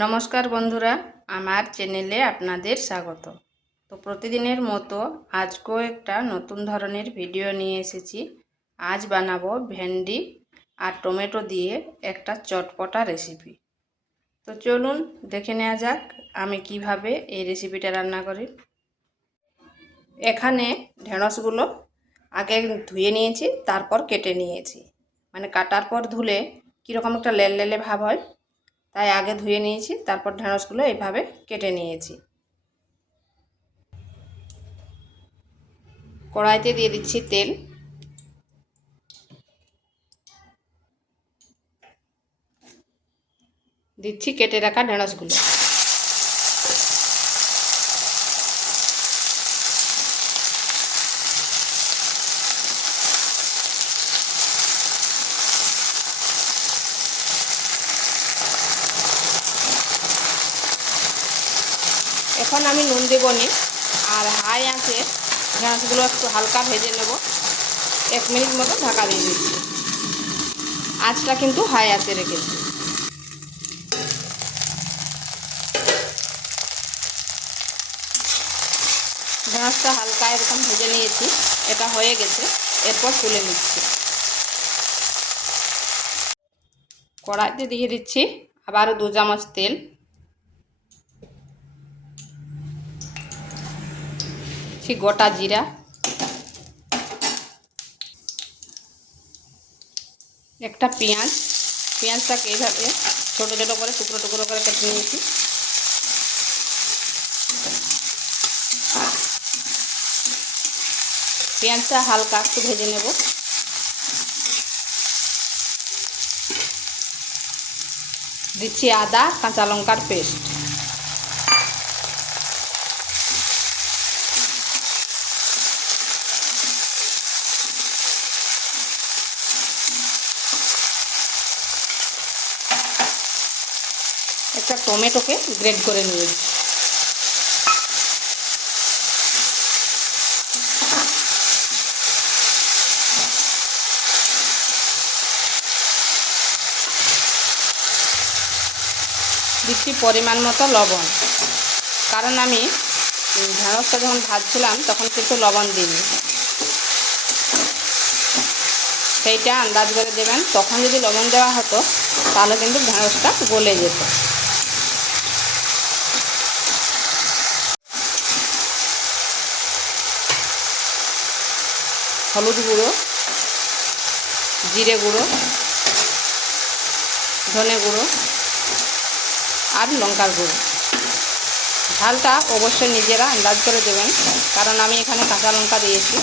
নমস্কার বন্ধুরা, আমার চ্যানেলে আপনাদের স্বাগত। তো প্রতিদিনের মতো আজকেও একটা নতুন ধরনের ভিডিও নিয়ে এসেছি। আজ বানাবো ভেন্ডি আর টমেটো দিয়ে একটা চটপটা রেসিপি। তো চলুন দেখে নেওয়া যাক আমি কিভাবে এই রেসিপিটা রান্না করি। এখানে ঢেঁড়সগুলো আগে ধুয়ে নিয়েছি, তারপর কেটে নিয়েছি। মানে কাটার পর ধুলে কীরকম একটা লেলে ভাব হয়, তাই আগে ধুয়ে নিয়েছি, তারপর ঢেঁড়সগুলো এইভাবে কেটে নিয়েছি। কড়াইতে দিয়ে দিচ্ছি তেল। দিচ্ছি কেটে রাখা ঢেঁড়সগুলো। এখন আমি নুন দেব নি, আর হাই আঁচে ঢেঁড়সগুলো একটু হালকা ভেজে নেব। 1 মিনিট মতো ঢাকা দিয়ে দিচ্ছি। আঁচটা কিন্তু হাই আঁচে রেখেছি। ঢেঁড়সটা হালকা এরকম ভেজে নিয়েছি, এটা হয়ে গেছে। এরপর তুলে নিচ্ছি। কড়াইতে দিয়ে দিচ্ছি আবারও 2 চামচ তেল। গোটা জিরা, একটা পেঁয়াজটাকে এইভাবে ছোটো ছোটো করে টুকরো টুকরো করে কেটে নিয়েছি। পেঁয়াজটা হালকা একটু ভেজে নেব। দিচ্ছি আদা কাঁচা লঙ্কার পেস্ট। একটা টমেটোকে গ্রেট করে নিয়েছি। দিচ্ছি পরিমাণ মতো লবণ, কারণ আমি ঢেঁড়সটা যখন ভাজছিলাম তখন কিন্তু লবণ দিইনি, সেইটা আন্দাজ করে দেবেন। তখন যদি লবণ দেওয়া হতো তাহলে কিন্তু ঢেঁড়সটা গলে যেত। হলুদ গুঁড়ো, জিরে গুঁড়ো, ধনে গুঁড়ো আর লঙ্কার গুঁড়ো। ঝালটা অবশ্যই নিজেরা আন্দাজ করে দেবেন, কারণ আমি এখানে কাঁচা লঙ্কা দিয়েছি।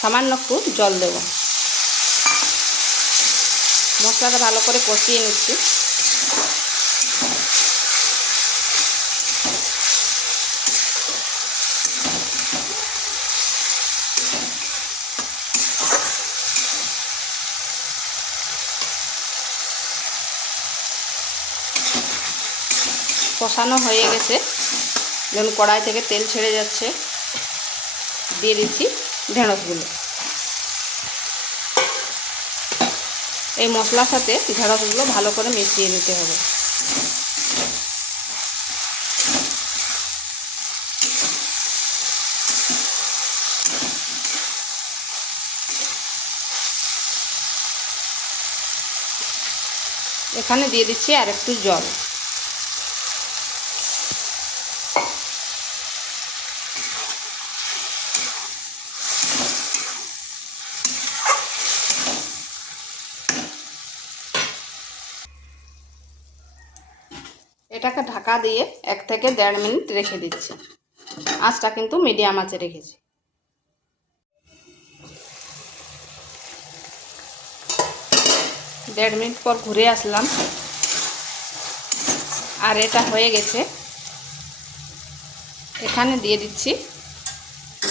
সামান্য একটু জল দেব। মশলাটা ভালো করে কষিয়ে নিচ্ছি। কষানো হয়ে গেছে, যখন কড়াই থেকে তেল ছেড়ে যাচ্ছে, দিয়ে দিচ্ছি ঢেঁড়সগুলো। এই মশলার সাথে ঢেঁড়সগুলো ভালো করে মিশিয়ে নিতে হবে। এখানে দিয়ে দিচ্ছি আর একটু জল। এটাকে ঢাকা দিয়ে 1 থেকে 1.5 মিনিট রেখে দিচ্ছি। আঁচটা কিন্তু মিডিয়াম আঁচে রেখেছি। 1.5 মিনিট পর ঘুরে আসলাম, আর এটা হয়ে গেছে। এখানে দিয়ে দিচ্ছি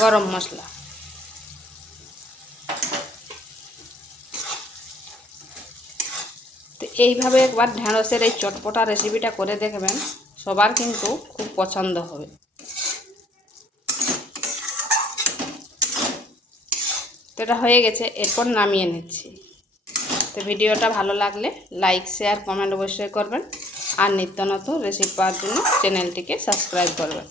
গরম মশলা। তো এইভাবে একবার ঢেঁড়সের এই চটপটা রেসিপিটা করে দেখবেন, সবার কিন্তু খুব পছন্দ হবে। তো এটা হয়ে গেছে, এরপর নামিয়ে নিচ্ছি। তো ভিডিওটা ভালো লাগলে লাইক শেয়ার কমেন্ট অবশ্যই করবেন, আর নিত্য নতুন রেসিপি পাওয়ার জন্য চ্যানেলটিকে সাবস্ক্রাইব করবেন।